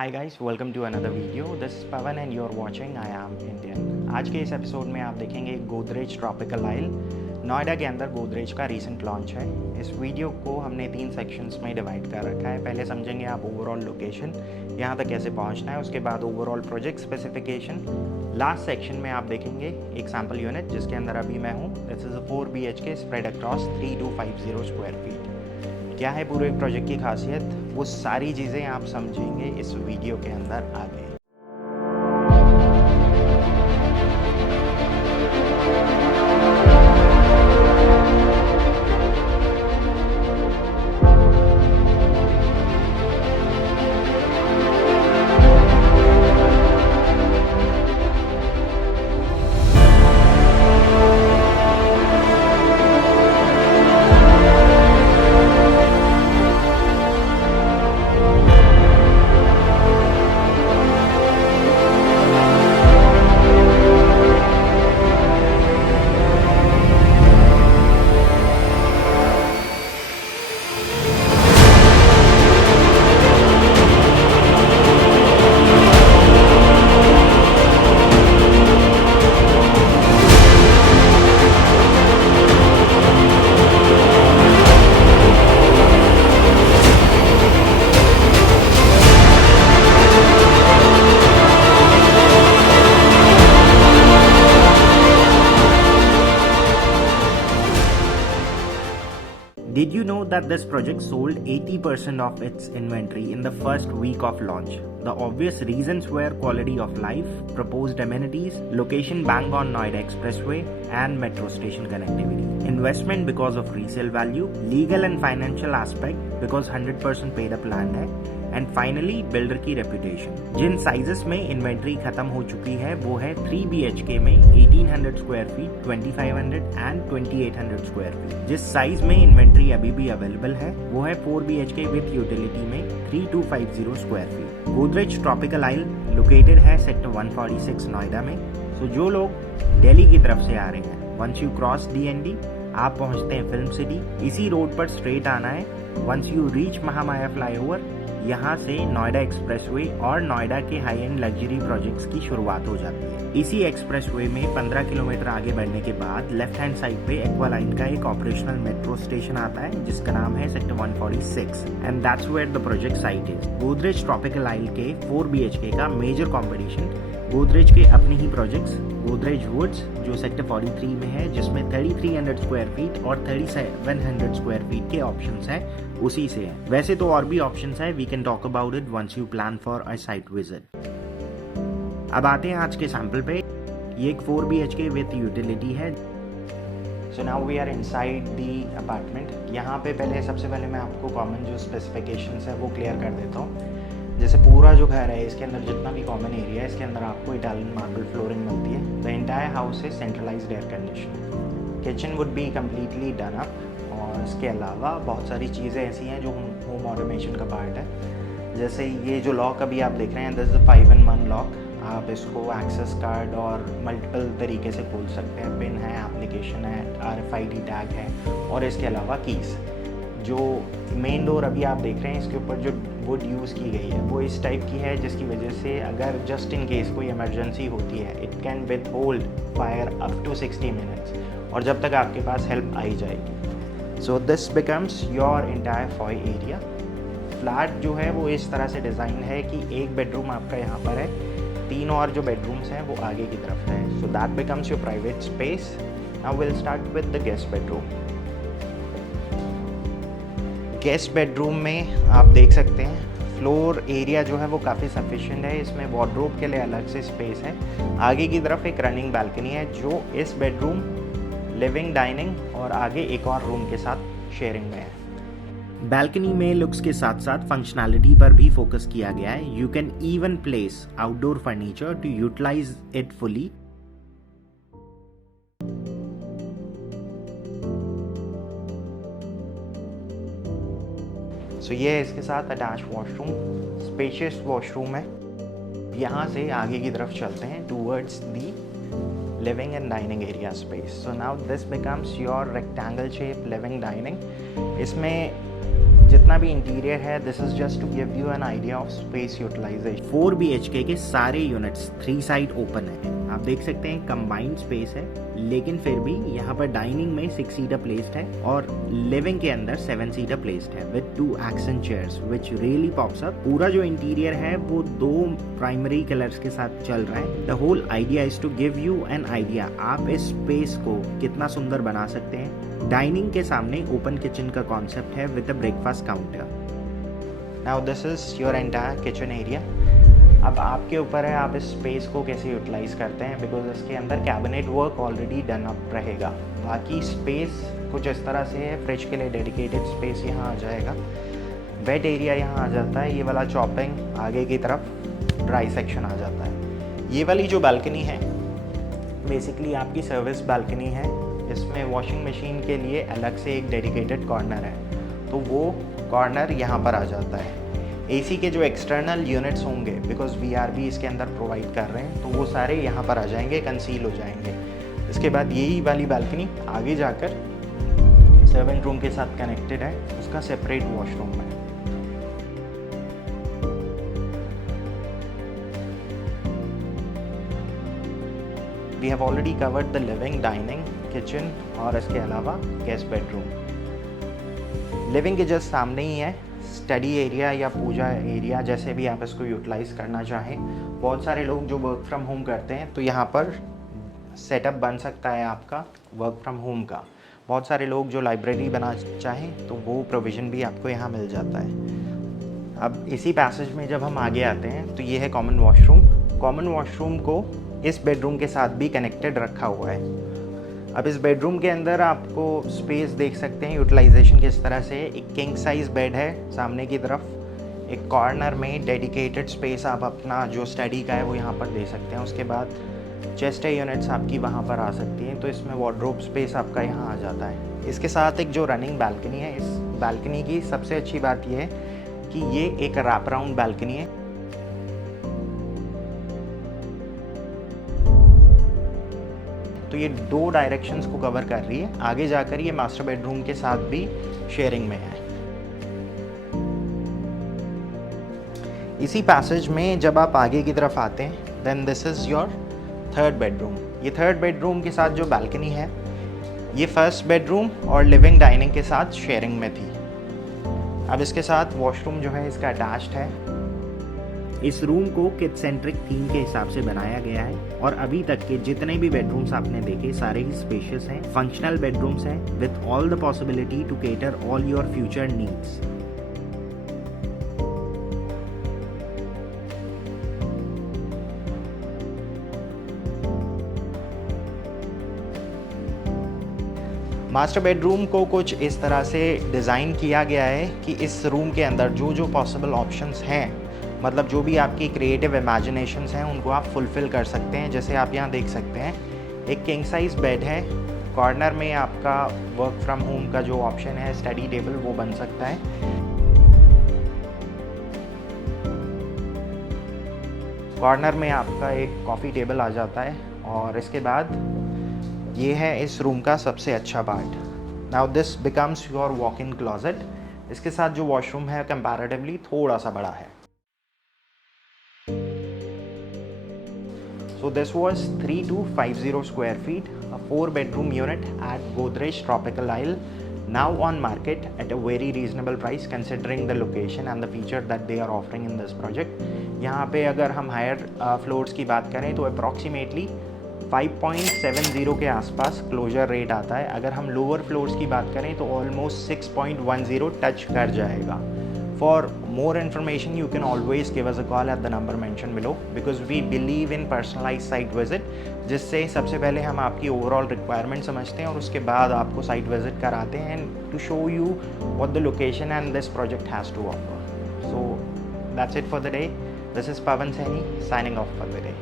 Hi guys, welcome to another video. This is Pavan and you are watching I am Indian. आज के इस episode में आप देखेंगे गोदरेज ट्रॉपिकल आइल। नोएडा के अंदर गोदरेज का रीसेंट लॉन्च है। इस वीडियो को हमने 3 सेक्शंस में डिवाइड कर रखा है। पहले समझेंगे आप ओवरऑल लोकेशन, यहाँ तक कैसे पहुँचना है, उसके बाद overall project specification. Last section में आप देखेंगे एक सैम्पल यूनिट जिसके अंदर अभी मैं हूँ। This is a 4 BHK spread across 3250 square feet. क्या है पूरे प्रोजेक्ट की खासियत, वो सारी चीज़ें आप समझेंगे इस वीडियो के अंदर आगे। Did you know that this project sold 80% of its inventory in the first week of launch? The obvious reasons were quality of life, proposed amenities, location bang on Noida Expressway, and metro station connectivity. Investment because of resale value, legal and financial aspect because 100% paid up land है, and finally builder की reputation. जिन sizes में inventory खत्म हो चुकी है वो है 3 BHK में 1800 square feet, 2500 and 2800 square feet. जिस साइज में इन्वेंट्री अभी भी अवेलेबल है वो है 4 BHK विद यूटिलिटी में 3250 स्क्वायर फीट। गोदरेज ट्रॉपिकल आइल लोकेटेड है सेक्टर 146 नोएडा में। सो जो लोग दिल्ली की तरफ से आ रहे हैं, वंस यू क्रॉस DND आप पहुंचते हैं फिल्म सिटी। इसी रोड पर स्ट्रेट आना है। Once you reach Mahamaya flyover, यहाँ से नोएडा एक्सप्रेसवे और नोएडा के हाई एंड लग्जरी प्रोजेक्ट्स की शुरुआत हो जाती है। इसी एक्सप्रेसवे में 15 किलोमीटर आगे बढ़ने के बाद लेफ्ट हैंड साइड पे एक्वालाइन का एक ऑपरेशनल मेट्रो स्टेशन आता है जिसका नाम है sector 146 and that's where the project site is. Godrej tropical isle के 4 BHK का मेजर कॉम्पिटिशन गोदरेज के अपने ही प्रोजेक्ट्स गोदरेज वुड्स जो सेक्टर 43 में है, जिसमें 3300 स्क्वायर फीट और 3700 स्क्वायर फीट के ऑप्शंस हैं, उसी से है। वैसे तो और भी ऑप्शंस हैं, we can talk about it once you plan for a site visit. अब आते हैं आज के सैंपल पे। ये एक 4 BHK विद यूटिलिटी है। So now we are inside the apartment. यहाँ पे सबसे पहले मैं आपको कॉमन जो स्पेसिफिकेशंस है वो क्लियर कर देता हूँ। जैसे पूरा जो घर है इसके अंदर जितना भी कॉमन एरिया है इसके अंदर आपको इटालियन मार्बल फ्लोरिंग मिलती है। The entire house is centralised air condition. Kitchen would be completely done up और इसके अलावा बहुत सारी चीज़ें ऐसी हैं जो होम ऑटोमेशन का पार्ट है। जैसे ये जो लॉक अभी आप देख रहे हैं, दिस इज 5-in-1 लॉक। आप इसको एक्सेस कार्ड और मल्टीपल तरीके से खोल सकते हैं। पिन है, एप्लीकेशन है, RFID टैग है और इसके अलावा कीज़। जो मेन डोर अभी आप देख रहे हैं इसके ऊपर जो वुड यूज़ की गई है वो इस टाइप की है जिसकी वजह से अगर जस्ट इन केस कोई इमरजेंसी होती है it can with hold fire up to 60 minutes और जब तक आपके पास हेल्प आई जाएगी। So this becomes your entire foyer area. Flat जो है वो इस तरह से डिज़ाइन है कि एक बेडरूम आपका यहाँ पर है, 3 और जो बेडरूम्स हैं वो आगे की तरफ है। So that becomes your private space. Now will start with the guest bedroom. Guest bedroom में आप देख सकते हैं फ्लोर एरिया जो है वो काफ़ी सफिशिएंट है। इसमें वार्डरोब के लिए अलग से स्पेस है। आगे की तरफ एक रनिंग बालकनी है जो इस बेडरूम, लिविंग, डाइनिंग और आगे एक और रूम के साथ शेयरिंग में है। बालकनी में लुक्स के साथ साथ फंक्शनैलिटी पर भी फोकस किया गया है। You can even place outdoor furniture to utilise it fully. So ये है इसके साथ अटैच वॉशरूम, स्पेशियस वॉशरूम है। यहाँ से आगे की तरफ चलते हैं towards the living and dining area space. So now this becomes your rectangle shape living dining. इसमें जितना भी इंटीरियर है, this is just to give you an idea of space utilization. 4 BHK के सारे यूनिट्स 3 साइड ओपन है। आप देख सकते हैं कंबाइंड स्पेस है, लेकिन फिर भी यहाँ पर डाइनिंग में 6 सीटर प्लेस्ड है और लिविंग के अंदर 7 सीटर प्लेस्ड है with 2 accent chairs which really pops up. पूरा जो इंटीरियर है वो 2 प्राइमरी कलर्स के साथ चल रहा है। The whole idea is to give you an idea आप इस स्पेस को कितना सुंदर बना सकते हैं। डाइनिंग के सामने ओपन किचन का कॉन्सेप्ट है with a breakfast counter. Now this is your entire kitchen area. अब आपके ऊपर है आप इस स्पेस को कैसे यूटिलाइज करते हैं, बिकॉज इसके अंदर cabinet work already done up रहेगा। बाकी स्पेस कुछ इस तरह से है, फ्रिज के लिए डेडिकेटेड स्पेस यहाँ आ जाएगा, वेट एरिया यहाँ आ जाता है, ये वाला चॉपिंग आगे की तरफ ड्राई सेक्शन आ जाता है। ये वाली जो बालकनी है बेसिकली आपकी सर्विस बालकनी है, इसमें वॉशिंग मशीन के लिए अलग से एक डेडिकेटेड कॉर्नर है, तो वो कॉर्नर यहाँ पर आ जाता है। एसी के जो एक्सटर्नल यूनिट्स होंगे, बिकॉज VRB इसके अंदर प्रोवाइड कर रहे हैं, तो वो सारे यहाँ पर आ जाएंगे, कंसील हो जाएंगे। इसके बाद यही वाली बालकनी आगे जाकर सर्वेंट रूम के साथ कनेक्टेड है, उसका सेपरेट वॉशरूम है। We have already covered the living, dining, kitchen और इसके अलावा गेस्ट बेडरूम। लिविंग के जस्ट सामने ही है स्टडी एरिया या पूजा एरिया, जैसे भी आप इसको यूटिलाइज करना चाहें। बहुत सारे लोग जो वर्क फ्रॉम होम करते हैं तो यहाँ पर सेटअप बन सकता है आपका वर्क फ्रॉम होम का। बहुत सारे लोग जो लाइब्रेरी बना चाहें तो वो प्रोविज़न भी आपको यहाँ मिल जाता है। अब इसी पैसेज में जब हम आगे आते हैं तो ये है कॉमन वॉशरूम। कॉमन वॉशरूम को इस बेडरूम के साथ भी कनेक्टेड रखा हुआ है। अब इस बेडरूम के अंदर आपको स्पेस देख सकते हैं यूटिलाइजेशन किस तरह से। एक किंग साइज बेड है सामने की तरफ, एक कॉर्नर में डेडिकेटेड स्पेस आप अपना जो स्टडी का है वो यहाँ पर दे सकते हैं। उसके बाद चेस्ट यूनिट्स आपकी वहाँ पर आ सकती हैं, तो इसमें वार्डरोब स्पेस आपका यहाँ आ जाता है। इसके साथ एक जो रनिंग बालकनी है, इस बालकनी की सबसे अच्छी बात यह है कि ये एक रैप राउंड बालकनी है। तो ये 2 डायरेक्शंस को कवर कर रही है। आगे जाकर ये मास्टर बेडरूम के साथ भी शेयरिंग में है। इसी पैसेज में जब आप आगे की तरफ आते हैं then this is your 3rd bedroom. ये 3rd बेडरूम के साथ जो बालकनी है ये 1st बेडरूम और लिविंग डाइनिंग के साथ शेयरिंग में थी। अब इसके साथ वॉशरूम जो है इसका अटैच्ड है। इस रूम को किड सेंट्रिक थीम के हिसाब से बनाया गया है और अभी तक के जितने भी बेडरूम्स आपने देखे सारे ही स्पेशियस हैं, फंक्शनल बेडरूम्स हैं with all the possibility to cater all your future needs. Master bedroom को कुछ इस तरह से डिज़ाइन किया गया है कि इस रूम के अंदर जो जो पॉसिबल ऑप्शंस हैं, मतलब जो भी आपकी क्रिएटिव इमेजिनेशंस हैं उनको आप फुलफ़िल कर सकते हैं। जैसे आप यहाँ देख सकते हैं एक किंग साइज़ बेड है, कॉर्नर में आपका वर्क फ्रॉम होम का जो ऑप्शन है स्टडी टेबल वो बन सकता है। कॉर्नर में आपका एक कॉफ़ी टेबल आ जाता है और इसके बाद ये है इस रूम का सबसे अच्छा part. Now this becomes your walk in closet. इसके साथ जो वॉशरूम है कंपैरेटिवली थोड़ा सा बड़ा है। So this was 3250 square feet, a 4-bedroom unit at Godrej Tropical Isle, now on market at a very reasonable price considering the location and the feature that they are offering in this project. यहाँ पे अगर हम higher floors की बात करें तो approximately 5.70 के आसपास क्लोजर रेट आता है। अगर हम लोअर फ्लोर्स की बात करें तो ऑलमोस्ट 6.10 टच कर जाएगा। For more information, you can always give us a call at the number mentioned below because we believe in personalized site visit, जिससे सबसे पहले हम आपकी ओवरऑल रिक्वायरमेंट समझते हैं और उसके बाद आपको साइट विजिट कराते हैं to show you what the location and this project has to offer. So that's it for the day. This is Pavan Saini signing off for the day.